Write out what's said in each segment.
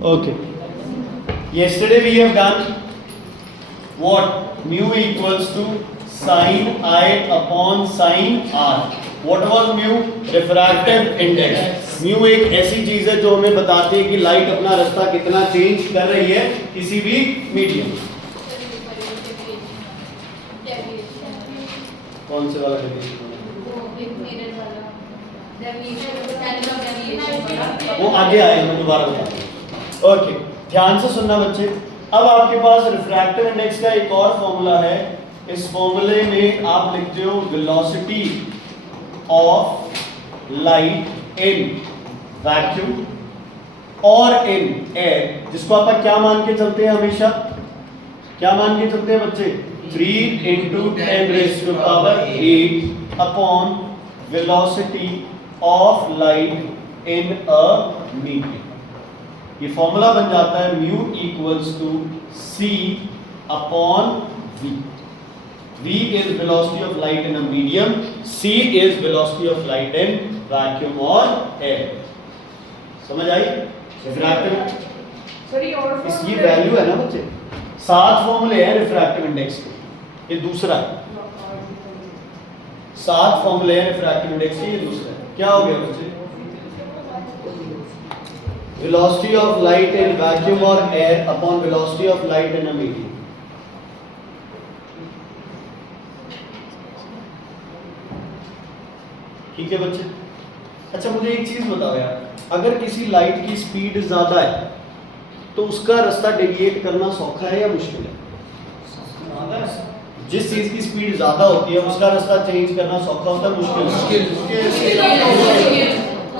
Okay. Yesterday we have done what? Mu equals to sin I upon sin R. What was mu? Refractive index. mu एक ऐसी चीज है जो हमें बताती है कि लाइट अपना रास्ता कितना चेंज कर रही है किसी भी मीडियम। कौन से वाला डेविएशन? वो आगे आएगा, मैं दोबारा बताऊंगा। ओके, ध्यान से सुनना बच्चे। अब आपके पास रिफ्रैक्टिव इंडेक्स का एक और फॉर्मूला है। इस फॉर्मूले में आप लिखते हो velocity of light in vacuum और इन एयर, जिसको आप क्या मान के चलते हैं हमेशा? क्या मान के चलते हैं बच्चे? 3 × 10⁸ upon velocity of light in a medium. ये फॉर्मूला बन जाता है mu equals to C upon V. V is velocity of light in a medium, C is velocity of light in vacuum और air। समझ आई? रिफ्रैक्टिव इसकी value है ना बच्चे, 7 फॉर्मूले हैं रिफ्रैक्टिव इंडेक्स के, ये दूसरा है। 7 फॉर्मूले हैं रिफ्रैक्टिव इंडेक्स के, ये दूसरा है। क्या हो गया बच्चे? Velocity of light in vacuum और air upon velocity of light in a medium. ठीक है बच्चे? अच्छा मुझे एक चीज बताओ यार, अगर किसी लाइट की स्पीड ज्यादा है तो उसका रास्ता डेविएट करना सौखा है या मुश्किल है? जिस चीज की स्पीड ज्यादा होती है उसका रास्ता चेंज करना सौखा होता है मुश्किल?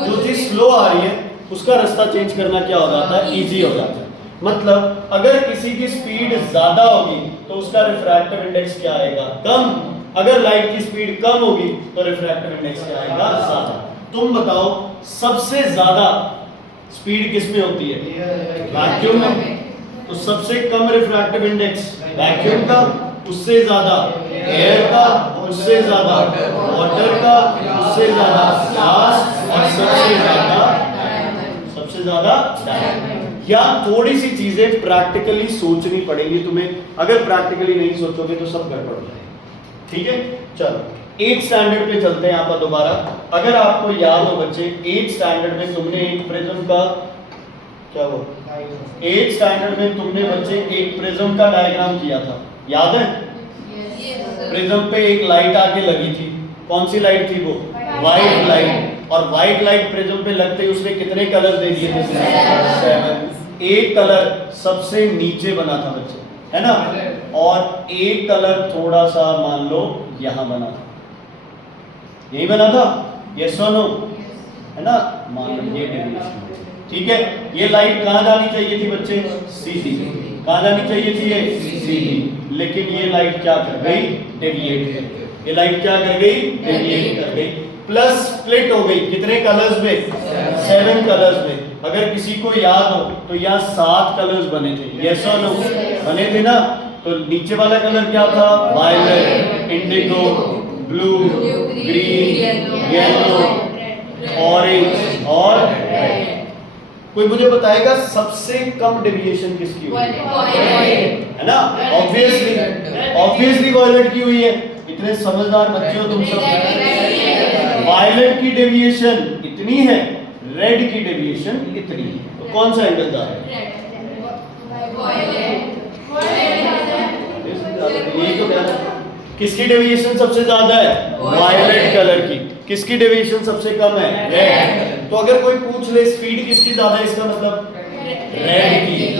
जो चीज स्लो आ रही है उसका रास्ता चेंज करना क्या हो जाता है? इजी हो जाता है। मतलब अगर किसी की स्पीड ज्यादा होगी तो उसका रिफ्रैक्टिव इंडेक्स क्या आएगा? कम। अगर लाइट की स्पीड कम होगी तो रिफ्रैक्टिव इंडेक्स क्या आएगा? ज्यादा। तुम बताओ सबसे ज्यादा स्पीड किस में होती है? वैक्यूम में। तो सबसे कम रिफ्रैक्टिव इंडेक्स वैक्यूम का, उससे ज्यादा एयर का, उससे ज्यादा वाटर का, उससे ज्यादा ग्लास और सबसे ज्यादा डायमंड। या थोड़ी सी चीजें प्रैक्टिकली सोचनी पड़ेगी तुम्हें, अगर प्रैक्टिकली नहीं सोचोगे तो सब गड़बड़ हो जाएगा। ठीक है, चलो 8th स्टैंडर्ड पे चलते हैं यहाँ पर दोबारा। अगर आपको याद हो बच्चे, 8th स्टैंडर्ड में तुमने एक प्रिज्म का क्या हो 8th स्टैंडर्ड में तुमने बच्चे एक प्रिज्म का डायग्राम किया था, याद है? प्रिज्म पे एक लाइट आके लगी थी। कौन सी लाइट थी वो? White light. और व्हाइट लाइट प्रिज्म पे लगते ही उसने कितने कलर दे दिए थे? 7। एक कलर सबसे नीचे बना था बच्चे, है ना? और एक कलर थोड़ा सा मान लो यहां बना था, यही बना था, यस और नो, है ना? मान लो ये डेविएशन। ठीक है, ये लाइट कहां जानी चाहिए थी बच्चे? सीधी। कहां जानी चाहिए थी? ये सीधी। लेकिन ये लाइट क्या कर गई? डेविएट कर गई। ये लाइट क्या कर गई? डेविएट कर गई। प्लस स्प्लिट हो गई। कितने कलर्स में? 7 कलर्स में। अगर किसी को याद हो तो यहाँ 7 कलर्स बने थे, यस और नो? बने थे ना? तो नीचे वाला कलर क्या था? Violet, indigo, blue, green, yellow, orange और रेड। कोई मुझे बताएगा सबसे कम डेविएशन किसकी हुई है? ना? ऑब्वियसली वायलेट की हुई है। इतने समझदार बच्चे हो तुम सब। वायलेट की डेविएशन इतनी है, रेड की डेविएशन इतनी है। तो कौन सा एंगल जा रहा है? यही तो क्या है? किसकी डेविएशन सबसे ज्यादा है? वायलेट कलर की। किसकी डेविएशन सबसे कम है? रेड। तो अगर कोई पूछ ले स्पीड किसकी ज्यादा है, इसका मतलब रेड की।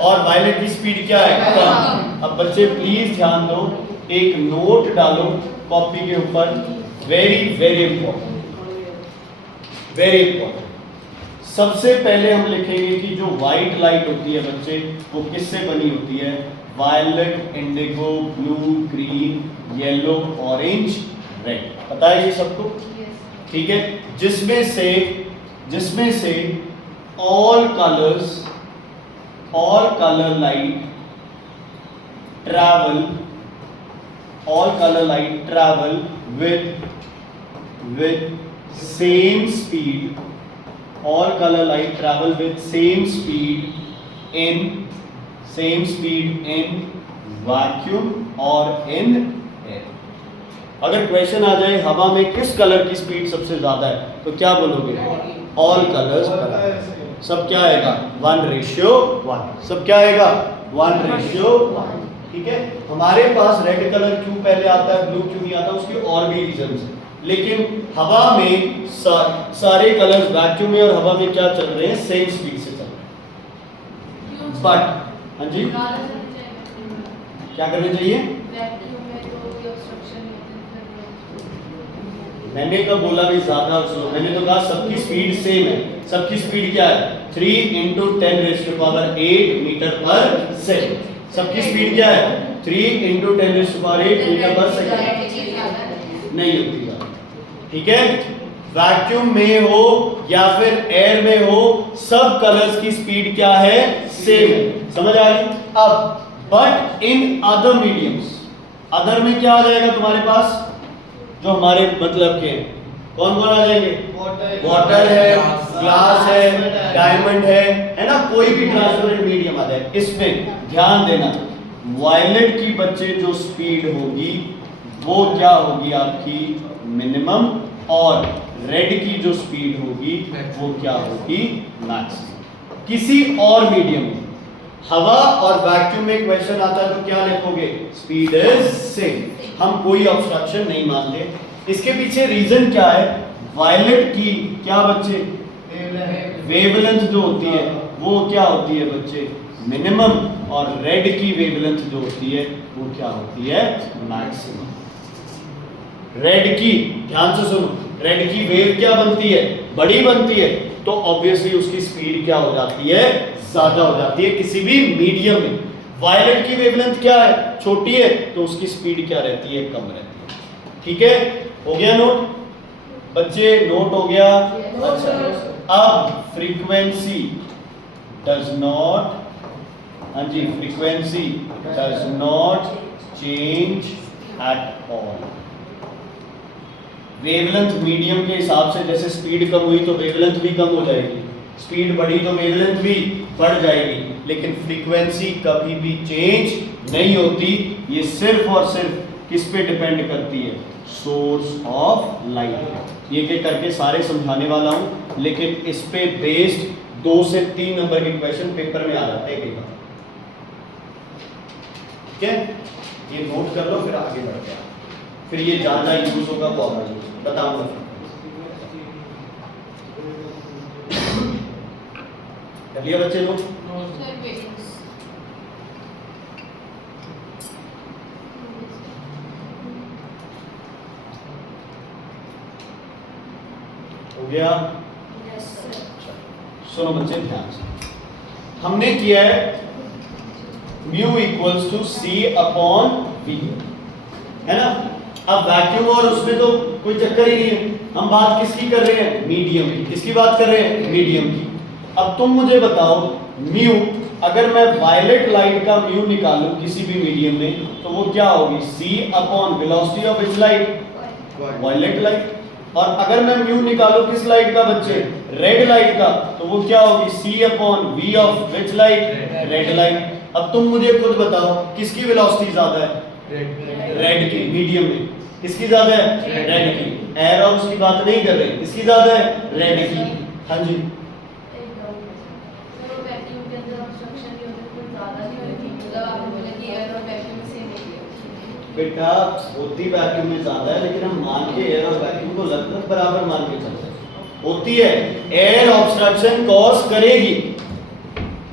और वायलेट की स्पीड क्या है? कम। अब बच्चे प्लीज ध्यान दो, एक नोट डालो कॉपी के ऊपर, very very important, very important. सबसे पहले हम लिखेंगे कि जो व्हाइट लाइट होती है बच्चे वो किससे बनी होती है? Violet, indigo, blue, green, yellow, orange, red. पता है ये सबको? ठीक है, जिसमें से all colour light travel with same speed all color light travel with same speed in vacuum और in air. अगर क्वेश्चन आ जाए हवा में किस कलर की स्पीड सबसे ज्यादा है तो क्या बोलोगे? ऑल कलर्स बराबर. सब क्या आएगा? 1:1. सब क्या आएगा? 1:1. ठीक है. हमारे पास रेड कलर क्यों पहले आता है, ब्लू क्यों नहीं आता, उसकी और भी रीजन है. लेकिन हवा में सारे कलर्स वैक्यूम में और हवा में क्या चल रहे हैं? सेम स्पीड से चल रहे हैं. बट हाँ जी क्या करना चाहिए? मैंने कब बोला भी ज्यादा स्लो? मैंने तो कहा सबकी स्पीड सेम है. सबकी स्पीड क्या है? 3 × 10⁸ मीटर पर सेकंड. सबकी स्पीड क्या है? 3 × 10⁸ मीटर पर सेकंड. नहीं होती है. ठीक है. वैक्यूम में हो या फिर एयर में हो, सब कलर्स की स्पीड क्या है? सेम है. समझ आ गई? अब but in other mediums, other में क्या आ जाएगा तुम्हारे पास? जो हमारे मतलब के कौन कौन आ जाएंगे? वाटर है, ग्लास है, डायमंड है ना, कोई भी ट्रांसपेरेंट मीडियम आ जाए. इसमें ध्यान देना, वायलेट की बच्चे जो स्पीड होगी वो क्या होगी? आपकी मिनिमम. और रेड की जो स्पीड होगी वो क्या होगी? मैक्सिमम. किसी और मीडियम में, हवा और वैक्यूम में क्वेश्चन आता है तो क्या लिखोगे? Speed is same. हम कोई ऑब्स्ट्रक्शन नहीं मानते. इसके पीछे रीजन क्या है? वायलेट की क्या बच्चे? वेवलेंथ जो होती है वो क्या होती है बच्चे? मिनिमम. और रेड की वेवलेंथ जो होती है वो क्या होती है? मैक्सिमम. रेड की, ध्यान से सुनो, रेड की वेव क्या बनती है? बड़ी बनती है. तो ऑब्वियसली उसकी स्पीड क्या हो जाती है? ज्यादा हो जाती है किसी भी मीडियम में. वायलेट की वेवलेंथ क्या है? छोटी है, तो उसकी स्पीड क्या रहती है? कम रहती है. ठीक है. हो गया नोट बच्चे? नोट हो गया. अच्छा, अब फ्रीक्वेंसी डज नॉट, हाँ जी, frequency does not change at all. Wavelength medium के हिसाब से जैसे स्पीड कम हुई तो वेवलेंथ भी कम हो जाएगी, स्पीड बढ़ी तो वेवलेंथ भी बढ़ जाएगी. लेकिन फ्रीक्वेंसी कभी भी चेंज नहीं होती. ये सिर्फ और सिर्फ किस पे डिपेंड करती है? Source of light. ये के करके सारे समझाने वाला हूं, लेकिन इस पे बेस्ड 2 से 3 नंबर के क्वेश्चन पेपर में आ जाते हैं. ठीक है. ये नोट कर लो, फिर आगे बढ़ते हैं. फिर ये ज्यादा यूज होगा, बहुत बताऊंगा. कर लिया बच्चे लोग? हो गया? सुनो बच्चे ध्यान से. हमने किया है mu equals to C upon V, है ना. अब वैक्यूम और उसमें तो कोई चक्कर ही नहीं है. हम बात किसकी कर रहे हैं? मीडियम की. किसकी बात कर रहे हैं? मीडियम की. अब तुम मुझे बताओ, म्यू, अगर मैं वायलेट लाइट का म्यू निकालूं किसी भी मीडियम में तो वो क्या होगी? C upon velocity of which light? Violet light. और अगर मैं म्यू निकालूं किस लाइट का बच्चे? रेड लाइट का, तो वो क्या होगी? C upon V of which light? Red light. अब तुम मुझे खुद बताओ किसकी वेलोसिटी ज्यादा है? रेड की. मीडियम में किसकी ज्यादा है? रेड की. एयर और उसकी बात नहीं कर रहे, किसकी ज्यादा है? रेड की. हाँ जी. बेटा होती वैक्यूम में ज्यादा है, लेकिन हम मान के एयर और वैक्यूम को लगभग बराबर मान के चलते हैं. होती है, एयर ऑब्स्ट्रक्शन कॉज करेगी.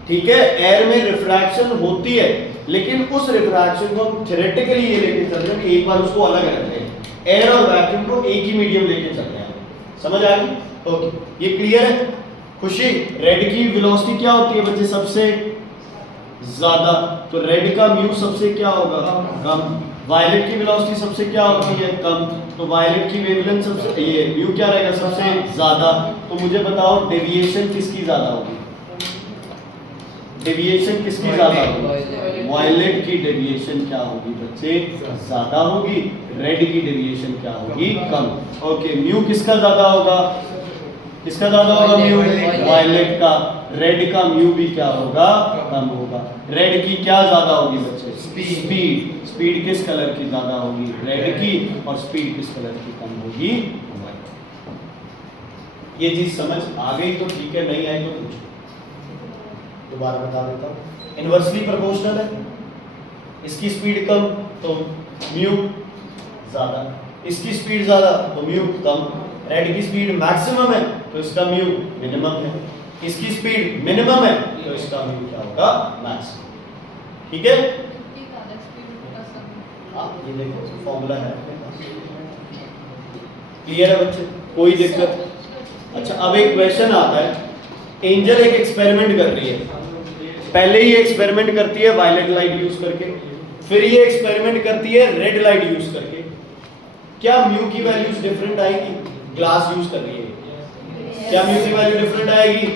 ठीक है. एयर में रिफ्रैक्शन होती है, लेकिन उस रिफ्रैक्शन को हम थ्योरेटिकली ये लेके चल रहे हैं कि एक बार उसको अलग रखते हैं. एयर और वैक्यूम को एक ही मीडियम लेके चल रहे हैं. समझ आ गई? ओके. ये क्लियर है? खुशी, रेड की वेलोसिटी क्या होती है बच्चे? सबसे ज्यादा. तो रेड का म्यू सबसे क्या होगा? कम. वायलेट की वेलोसिटी सबसे क्या होती है? कम. तो वायलेट की वेवलेंथ सबसे, ये म्यू क्या रहेगा? सबसे ज्यादा. तो मुझे बताओ डेविएशन किसकी ज्यादा होगी? डेविएशन किसकी ज्यादा होगी? वायलेट की डेविएशन क्या होगी बच्चे? ज्यादा होगी. रेड की डेविएशन क्या होगी? कम. ओके. म्यू किसका ज्यादा होगा? किसका ज्यादा होगा म्यू? Violet। वायलेट का। रेड का म्यू भी क्या होगा? कम होगा। रेड की क्या ज्यादा होगी बच्चे? Speed। स्पीड। स्पीड किस कलर की ज्यादा होगी? रेड की। और स्पीड किस कलर की कम होगी? ये चीज समझ आ गई तो ठीक है, नहीं आई तो पूछो। दोबारा बता देता हूँ। इनवर्सली प्रोपोर्शनल है, इसकी स्पीड कम तो म्यू ज्यादा, इसकी स्पीड ज्यादा तो म्यू कम। रेड की स्पीड मैक्सिमम है तो इसका म्यू मिनिमम है, इसकी स्पीड मिनिमम है तो इसका म्यू क्या होगा? मैक्सिमम। ठीक है? हाँ, ये देखो फॉर्मूला है। क्लियर है बच्चे? कोई दिक्कत? अच्छा, अब एक क्वेश्चन आता है। एंजल एक एक्सपेरिमेंट कर रही है। पहले ये एक्सपेरिमेंट करती है वायलेट लाइट यूज करके, फिर ये एक्सपेरिमेंट करती है रेड लाइट यूज करके। क्या म्यू की वैल्यूज डिफरेंट आएगी? ग्लास यूज कर रही है, क्या म्यू की वैल्यू डिफरेंट आएगी?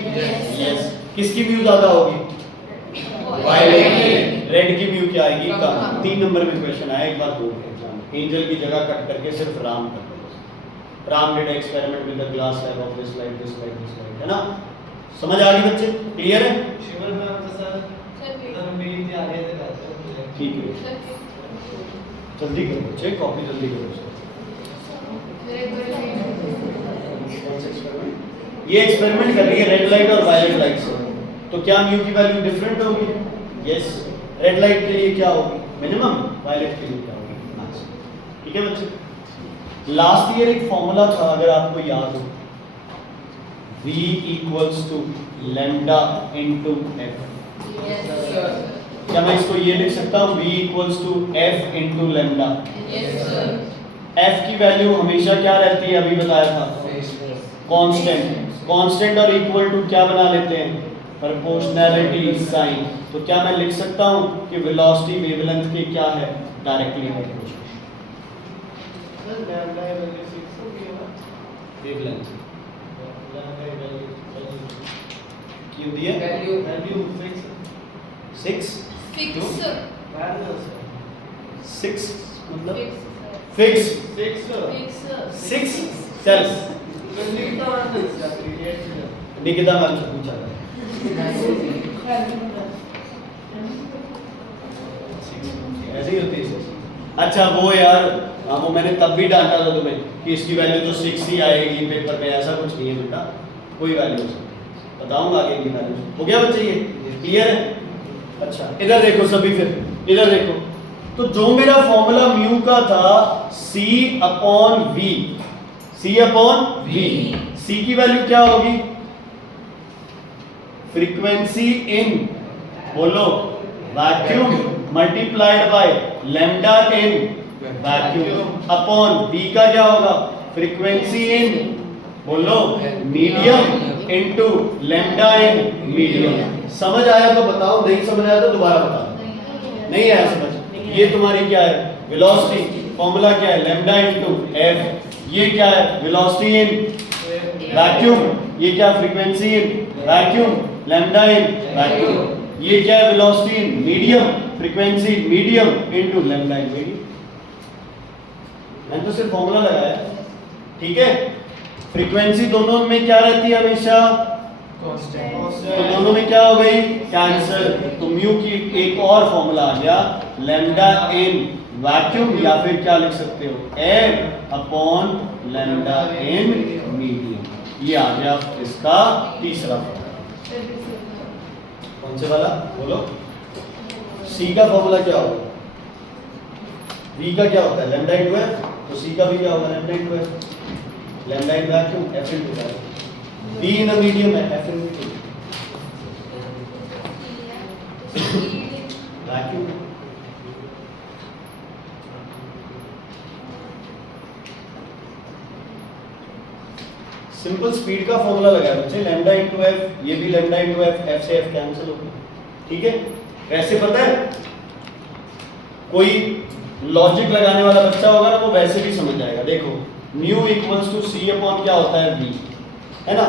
यस। किसकी म्यू ज्यादा होगी? वायलेट की। रेड की म्यू क्या आएगी? कम। 3 नंबर में क्वेश्चन आया, एक बार बोर्ड पे एग्जाम। एंजल की जगह कट करके सिर्फ राम कर दो। Ram did experiment with the glass slab of this light, this light, this light, है ना? समझ आ गई बच्चे? क्लियर है? शिवर में तो सर इधर मेरी तैयारी है। ठीक है, जल्दी करो बच्चे, कॉपी जल्दी करो। ये एक्सपेरिमेंट कर रही है रेड लाइट और वायलेट लाइट से, तो क्या म्यू की वैल्यू डिफरेंट होगी? यस। रेड लाइट के लिए क्या होगी? मिनिमम। वायलेट के लिए क्या होगी? मैक्सिमम। ठीक है बच्चे? लास्ट ईयर एक फॉर्मूला था, अगर आपको याद हो, V equals to lambda into F। क्या मैं इसको ये लिख सकता हूँ? V equals to F into lambda. F की वैल्यू हमेशा क्या रहती है? अभी बताया था, कांस्टेंट। कांस्टेंट और इक्वल टू क्या बना लेते हैं? Proportionality sign. तो क्या मैं लिख सकता हूँ कि वेलोसिटी वेवलेंथ के क्या है? Directly proportional. वेवलेंथ क्यों दिया? वैल्यू फिक्स 6 मतलब फिक्स 6 चल। निकिता मैम से पूछा था, ऐसे ही होती है। अच्छा वो यार, हाँ वो मैंने तब भी डांटा था तुम्हें कि इसकी वैल्यू तो 6 ही आएगी पेपर पे। ऐसा कुछ नहीं है बेटा, कोई वैल्यू बताऊंगा आगे की वैल्यू। हो गया बच्चे? ये क्लियर है? अच्छा इधर देखो सभी, फिर इधर देखो। तो जो मेरा फॉर्मूला म्यू का था C upon V, C upon V, C की वैल्यू क्या होगी? फ्रीक्वेंसी इन, बोलो, vacuum multiplied by lambda in vacuum upon V का क्या होगा? फ्रीक्वेंसी इन, बोलो, medium into lambda in medium. समझ आया तो बताओ, नहीं समझ आया तो दोबारा बताओ। नहीं आया समझ? ये तुम्हारी क्या है? वेलोसिटी। फॉर्मूला क्या है? Lambda into F। ये क्या है? Velocity in vacuum. ये क्या? Frequency in vacuum, lambda in vacuum. ये क्या है? Velocity in medium, frequency medium into lambda in medium. मैंने तो सिर्फ फॉर्मूला लगाया, ठीक है? फ्रीक्वेंसी दोनों में क्या रहती है? हमेशा कांस्टेंट। तो दोनों में क्या हो गई? कैंसिल। तो म्यू की एक और फॉर्मूला आ गया, लैम्डा इन वैक्यूम, या फिर क्या लिख सकते हो? F upon lambda in medium. ये आ गया इसका तीसरा फॉर्मूला। कौन से वाला? बोलो। C का फॉर्मूला क्या होगा? V का क्या होता है? Lambda into F। तो C का भी क्या होगा? Lambda into F। Lambda in vacuum, F into vacuum. V in medium है, F into vacuum. Simple speed का फॉर्मूला लगाया बच्चे, लैम्डा इनटू F। ये भी लैम्डा इनटू F, F से F कैंसिल हो गया। ठीक है? वैसे पता है, कोई लॉजिक लगाने वाला बच्चा होगा ना, वो वैसे भी समझ जाएगा। देखो mu equals to C upon क्या होता है? V, है ना?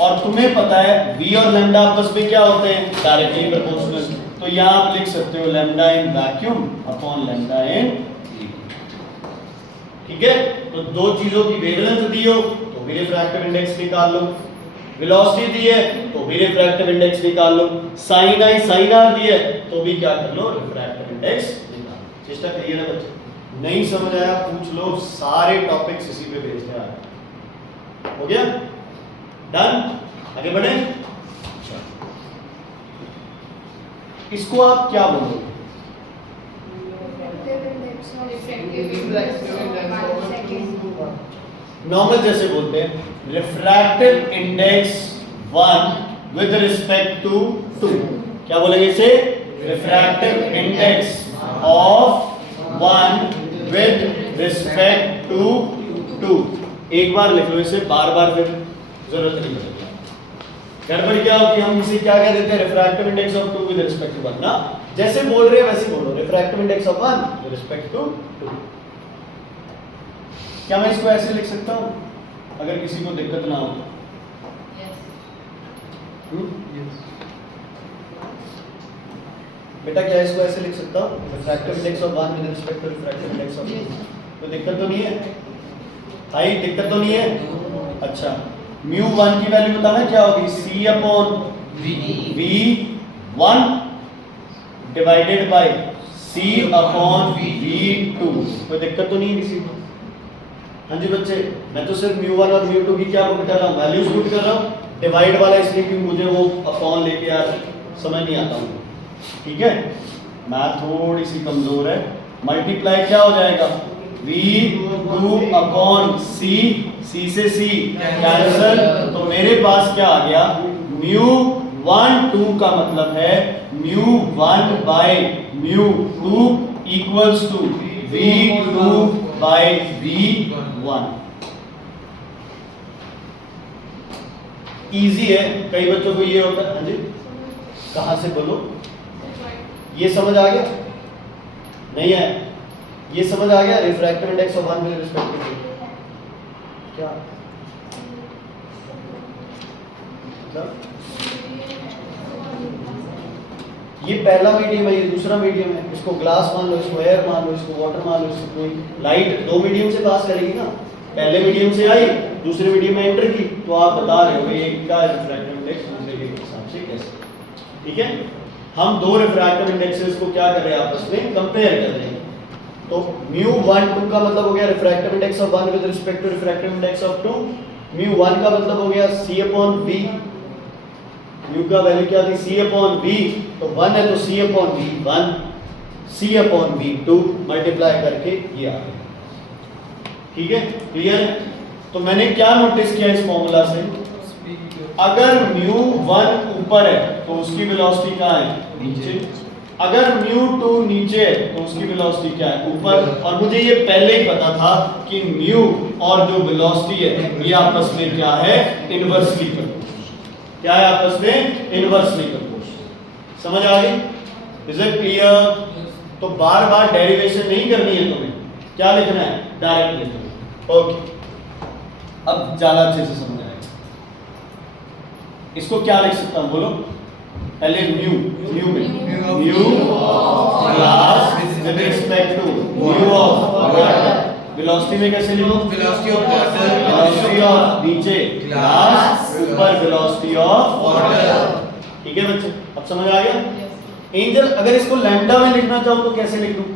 और तुम्हें पता है V और लैम्डा आपस में क्या होते हैं? Directly proportional. तो यहाँ आप लिख सकते हो lambda in vacuum upon lambda in V। ठीक है? तो दो चीजों की वेवलेंथ दी हो तो भी रिफ्रैक्टिव इंडेक्स निकाल लो। वेलोसिटी दी है तो भी रिफ्रैक्टिव इंडेक्स निकाल लो, साइन आई साइन आर दी है तो भी क्या कर लो, रिफ्रैक्टिव इंडेक्स निकाल लो। चेष्टा क्लियर है बच्चे? नहीं समझ आया पूछ लो, सारे टॉपिक्स इसी पे बेस्ड है। हो गया? डन? आगे बढ़े? इसको आप क्या बोलोगे? नॉर्मल जैसे बोलते हैं, refractive index 1 with respect to 2। क्या बोलेंगे इसे? Refractive index of 1 with respect to 2। एक बार लिख लो इसे, बार बार फिर जरूरत नहीं पड़ेगी। गड़बड़ क्या होगी, हम इसे क्या कह देते हैं, refractive index of 2 with respect to 1 ना, जैसे बोल रहे हैं वैसे बोलो, refractive index of 1 with respect to 2। क्या मैं इसको ऐसे लिख सकता हूं अगर किसी को दिक्कत ना हो? बेटा क्या इसको ऐसे लिख सकता हूं, refractive index of 1 with respect to refractive index of 2? तो दिक्कत तो नहीं है भाई, दिक्कत तो नहीं है। अच्छा, म्यू 1 की वैल्यू बताना क्या होगी, c upon v1 divided by c upon v2। कोई दिक्कत तो नहीं है किसी को? हाँ जी बच्चे, मैं तो सिर्फ म्यू1 और म्यू2 की क्या पुट कर रहा हूँ, वैल्यूज पुट कर रहा हूँ। डिवाइड वाला इसलिए क्योंकि मुझे वो अपॉन लेके यार समझ नहीं आता हूँ, ठीक है? मैथ थोड़ी सी कमजोर है। मल्टीप्लाई क्या हो जाएगा, v2 अपॉन c, c से c कैंसिल, तो मेरे पास क्या आ गया, म्यू1 2 का मतलब है म्यू1 बाय म्यू2 equals to v2 by v1। Easy है, कई बच्चों को ये होता है। हाँ जी, कहां से बोलो? ये समझ आ गया? नहीं है? ये समझ आ गया, refractive index of 1 with respect to क्या ये पहला मीडियम है, ये दूसरा मीडियम है। इसको ग्लास मान लो, इसको एयर मान लो, इसको वाटर मान लो, इसको कोई लाइट दो मीडियम से पास करेगी ना। पहले मीडियम से आई, दूसरे मीडियम में एंटर की, तो आप बता रहे हो ये क्या रिफ्रैक्टिव इंडेक्स दूसरे के हिसाब से कैसे, ठीक है? हम दो रिफ्रैक्टिव इंडेक्सेस को क्या कर रहे हैं, आपस में कंपेयर कर रहे हैं। तो म्यू1 2 का मतलब हो गया refractive index of 1 with respect to refractive index of 2। म्यू1 का मतलब हो गया c अपॉन v, म्यू का वैल्यू क्या थी, c अपॉन v, तो 1 है तो c upon v1, c upon v2 multiply करके ये आ गया, ठीक है? क्लियर है? तो मैंने क्या नोटिस किया इस फॉर्मूला से, अगर म्यू1 ऊपर है तो उसकी वेलोसिटी कहाँ है, नीचे। अगर म्यू2 नीचे है तो उसकी वेलोसिटी क्या है, ऊपर। और मुझे ये पहले ही पता था कि म्यू और जो वेलोसिटी है ये आपस में क्या है, इनवर्सली प्रोपोर्शनल। क्या है आपस में, इनवर्सली प्रोपोर्शनल। समझ आ गई? Is it clear? तो बार बार डेरिवेशन नहीं करनी है तुम्हें, क्या लिखना है, डायरेक्ट लिखना है। ओके, अब ज्यादा अच्छे से समझ आएगा। इसको क्या लिख सकता हूं, बोलो पहले म्यू, म्यू में mu glass with respect to mu of water. Velocity में कैसे लिखो, velocity of water, velocity of नीचे ग्लास, ऊपर वेलोसिटी ऑफ वाटर। ठीक है बच्चे, अब समझ आ गया? एंजल, अगर इसको लैम्डा में लिखना चाहो तो कैसे लिख दूं?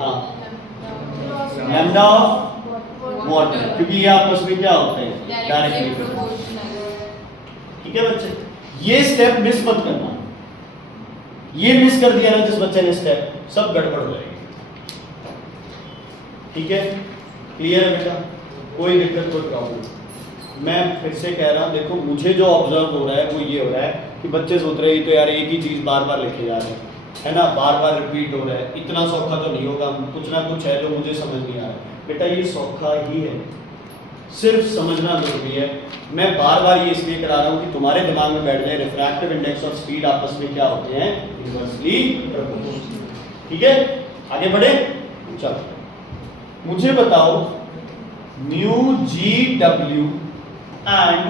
हाँ, लैम्डा ऑफ वाटर, क्योंकि ये आपस में क्या होते हैं, डायरेक्टली प्रोपोर्शनल। ठीक है बच्चे, ये स्टेप मिस मत करना। ये मिस कर दिया ना जिस बच्चे ने स्टेप, सब गड़बड़ हो जाएगी। ठीक है, क्लियर है बेटा? कोई दिक्कत, कोई प्रॉब्लम? मैं फिर से कह रहा हूं, देखो मुझे जो ऑब्जर्व हो रहा है वो ये हो रहा है कि बच्चे सोच रहे हैं तो यार एक ही चीज बार बार लिखे जा रहे हैं, है ना, बार बार रिपीट हो रहा है, इतना सौखा तो नहीं होगा, कुछ ना कुछ है जो मुझे समझ नहीं आ रहा है। बेटा ये सौखा ही है, सिर्फ समझना जरूरी है। मैं बार बार ये इसलिए करा रहा हूँ कि तुम्हारे दिमाग में बैठ जाए रिफ्रैक्टिव इंडेक्स और स्पीड आपस में क्या होते हैं, इनवर्सली प्रोपोर्शनल। ठीक है, आगे बढ़े। चलो मुझे बताओ mu G W and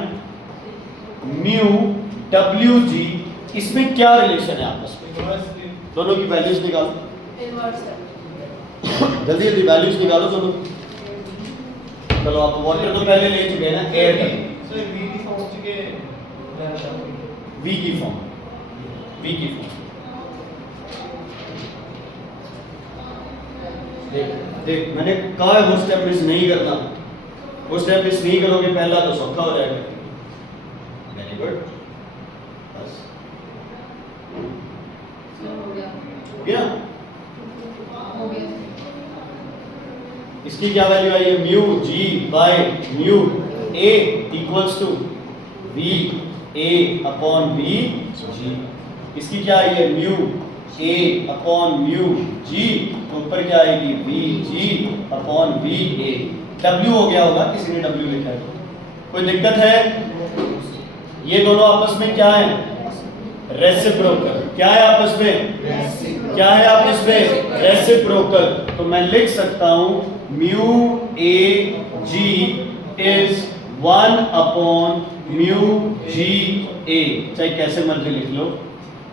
mu W G, इसमें क्या रिलेशन है आपस में? दोनों की वैल्यूज निकालो, जल्दी जल्दी वैल्यूज निकालो दोनों। चलो आप वाटर तो पहले ले चुके हैं ना, एयर का सर वी की फॉर्म के वी की फॉर्म, वी की फॉर्म। देख देख मैंने कहा है वो स्टेप मिस नहीं करना, वो स्टेप मिस नहीं करोगे पहला तो सौखा हो जाएगा। वेरी गुड, बस हो गया। इसकी क्या वैल्यू आई है? Mu G by mu A equals to V A upon V G. इसकी क्या आई है? Mu A upon mu G, तो ऊपर क्या आएगी? V G upon V A. W हो गया होगा, किसी ने डब्ल्यू लिखा है, कोई दिक्कत है? ये दोनों आपस में क्या है? रेसिप्रोकल। क्या है आपस में? क्या है आपस में? रेसिप्रोकल। तो मैं लिख सकता हूं mu A G is 1 upon mu G A, चाहे कैसे मर्जी लिख लो।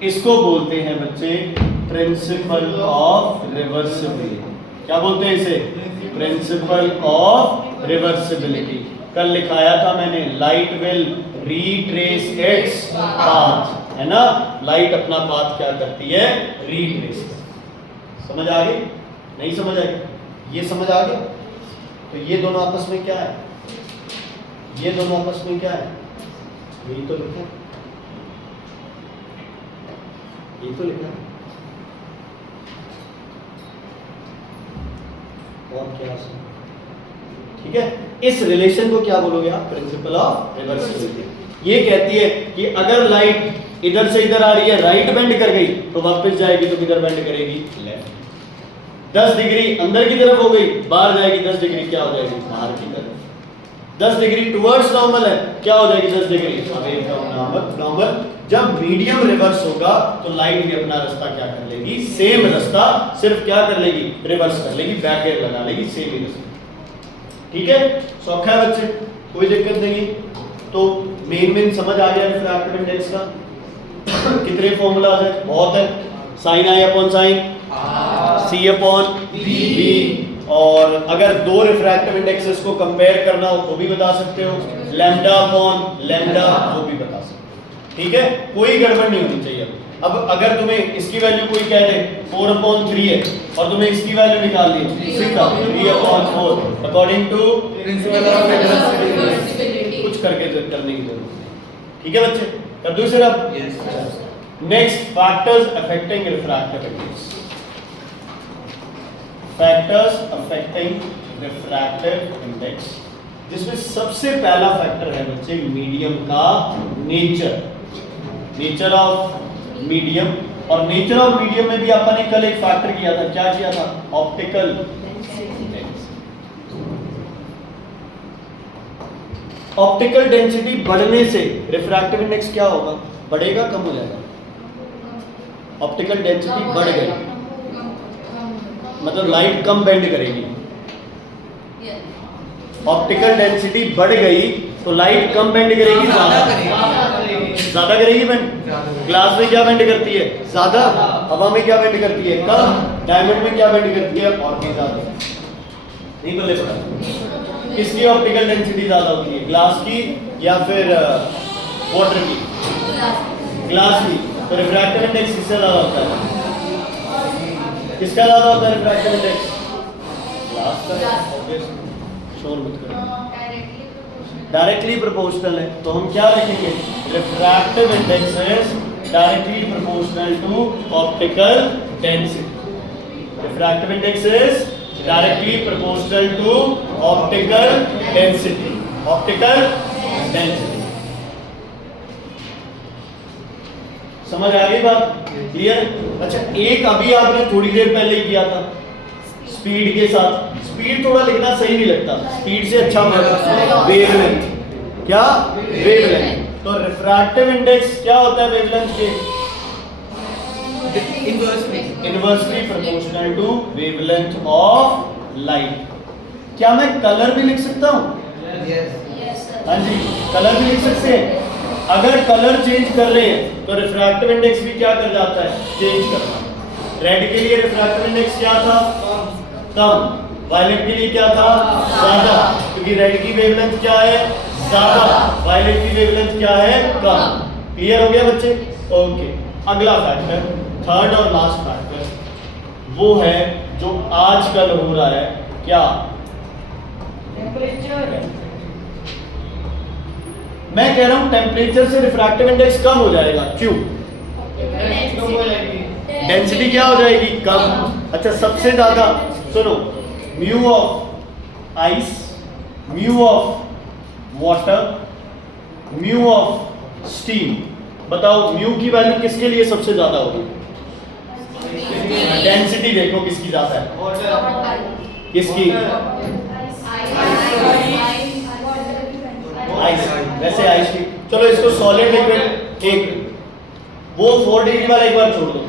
इसको बोलते हैं बच्चे प्रिंसिपल ऑफ रिवर्सिबिलिटी। क्या बोलते हैं इसे? Principal of reversibility. कल लिखाया था मैंने, light will retrace its path, है ना? लाइट अपना पाथ क्या करती है? रीट्रेस। समझ आ गई? नहीं समझ आई? ये समझ आ गया? तो ये दोनों आपस में क्या है? ये दोनों आपस में क्या है? यही तो लिखा है, ये तो लिखा है। और क्या है? ठीक है, इस रिलेशन को क्या बोलोगे आप? Principal of reversibility. ये कहती है कि अगर लाइट इधर से इधर आ रही है, राइट बेंड कर गई तो वापस जाएगी तो किधर बेंड करेगी? लेफ्ट। 10 डिग्री अंदर की तरफ हो गई, बाहर जाएगी 10 डिग्री क्या हो जाएगी? बाहर की तरफ। 10 डिग्री टुवर्ड्स नॉर्मल है, क्या हो जाएगी? 10 डिग्री अवे फ्रॉम नॉर्मल। जब मीडियम रिवर्स होगा तो लाइट भी अपना रास्ता क्या कर लेगी? सेम रास्ता, सिर्फ क्या कर लेगी? रिवर्स कर लेगी, बैक एयर लगा लेगी, सेम ही रास्ता। ठीक है, सौखा है बच्चे, कोई दिक्कत नहीं है। तो मेन समझ आ गया रिफ्रैक्टिव इंडेक्स का। कितने फॉर्मूलाज है? बहुत है। Sine I upon sine, C upon V, और अगर दो रिफ्रैक्टिव इंडेक्सेस को कंपेयर करना हो तो भी बता सकते हो, लैम्डा अपॉन लैम्डा, वो भी बता सकते हो। ठीक है, कोई गड़बड़ नहीं होनी चाहिए। अब अगर तुम्हें इसकी वैल्यू कोई कह दे 4/3 है और तुम्हें इसकी वैल्यू निकालनी है, सीधा 3/4 according to principle of reversibility, कुछ करके करने की जरूरत नहीं। ठीक है बच्चे, कर दो इसे अब। Next, factors affecting refractive index. Factors affecting refractive index, जिसमें सबसे पहला फैक्टर है बच्चे मीडियम का नेचर, नेचर ऑफ मीडियम। और नेचर ऑफ मीडियम में भी अपन ने कल एक फैक्टर किया था, क्या किया था? Optical density. ऑप्टिकल डेंसिटी बढ़ने से रिफ्रैक्टिव इंडेक्स क्या होगा? बढ़ेगा, कम हो जाएगा? ऑप्टिकल डेंसिटी बढ़ गई मतलब लाइट कम बेंड करेगी। ऑप्टिकल डेंसिटी बढ़ गई तो लाइट कम बेंड करेगी, ज्यादा करेगी बेंड। ग्लास में क्या बेंड करती है? ज्यादा। हवा में क्या बेंड करती है? कम। डायमंड में क्या बेंड करती है? और भी ज्यादा। नहीं बल्ले पड़ा। किसकी ऑप्टिकल डेंसिटी ज्यादा होती है? ग्लास की या फिर वाटर की? ग्लास की। तो रिफ्रैक्टिव इंडेक्स किससे ज्यादा होता है? किसका ज्यादा होता है रिफ्रैक्टिव इंडेक्स? ग्लास का। ऑब्वियसली, शोर मत करो। डायरेक्टली प्रोपोर्शनल है, तो हम क्या लिखेंगे? Refractive index is directly proportional to optical density. Refractive index is directly proportional to optical density. Optical density, समझ आ गई बात? क्लियर? अच्छा, एक अभी आपने थोड़ी देर पहले किया था स्पीड के साथ। स्पीड थोड़ा लिखना सही नहीं लगता, स्पीड से अच्छा वेवलेंथ। क्या? वेवलेंथ। तो रिफ्रैक्टिव इंडेक्स क्या होता है वेवलेंथ के? Inversely proportional to wavelength of light. क्या मैं कलर भी लिख सकता हूँ? हाँ जी, कलर भी लिख सकते हैं। अगर कलर चेंज कर रहे हैं तो रिफ्रैक्टिव इंडेक्स भी क्या कर जाता है? चेंज करता है। रेड के लिए रिफ्रैक्टिव इंडेक्स क्या था? कम। वायलेट के लिए क्या था? ज्यादा, क्योंकि रेड की वेवलेंथ क्या है? ज्यादा, वायलेट की वेवलेंथ क्या है, कम। क्लियर हो गया बच्चे? ओके, अगला फैक्टर, थर्ड और लास्ट फैक्टर, वो है जो आजकल हो रहा है, क्या? मैं कह रहा हूं टेम्परेचर से रिफ्रैक्टिव इंडेक्स कम हो जाएगा, क्यों? डेंसिटी क्या हो जाएगी, कम। अच्छा, सबसे ज्यादा सुनो, mu of ice, mu of water, mu of steam, बताओ म्यू की वैल्यू किसके लिए सबसे ज्यादा होगी? डेंसिटी देखो किसकी ज्यादा है, किसकी? आइस, वैसे आइस की। चलो इसको सॉलिड लिक्विड, एक वो 4 डिग्री वाला एक बार छोड़ दो,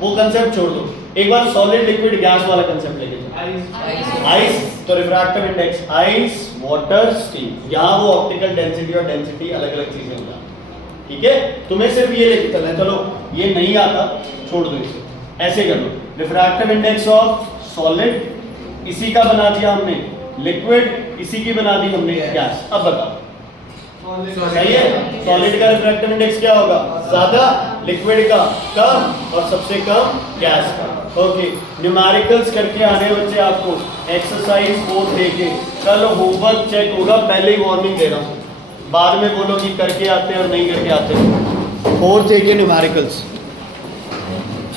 वो कंसेप्ट छोड़ दो, एक बार सॉलिड लिक्विड गैस वाला कंसेप्ट लेके चलो। आइस, तो refractive index ice, water, steam, यहाँ वो ऑप्टिकल डेंसिटी और डेंसिटी अलग अलग चीजें होगा। ठीक है, तुम्हें सिर्फ ये लेके चलना है। चलो ये नहीं आता, छोड़ दो इसे, ऐसे कर लो, रिफ्रैक्टिव इंडेक्स ऑफ सॉलिड, इसी का बना दिया हमने लिक्विड, इसी की बना दी हमने गैस। अब बताओ सही है, सॉलिड का रिफ्रैक्टिव इंडेक्स क्या होगा, ज्यादा, लिक्विड का कम, और सबसे कम गैस का। ओके, न्यूमेरिकल्स करके आने बच्चे आपको, एक्सरसाइज 4 देके, कल होमवर्क चेक होगा, पहले ही वार्निंग दे रहा हूँ, बाद में बोलो कि करके आते हैं और नहीं करके आते। 4 थे न्यूमेरिकल्स।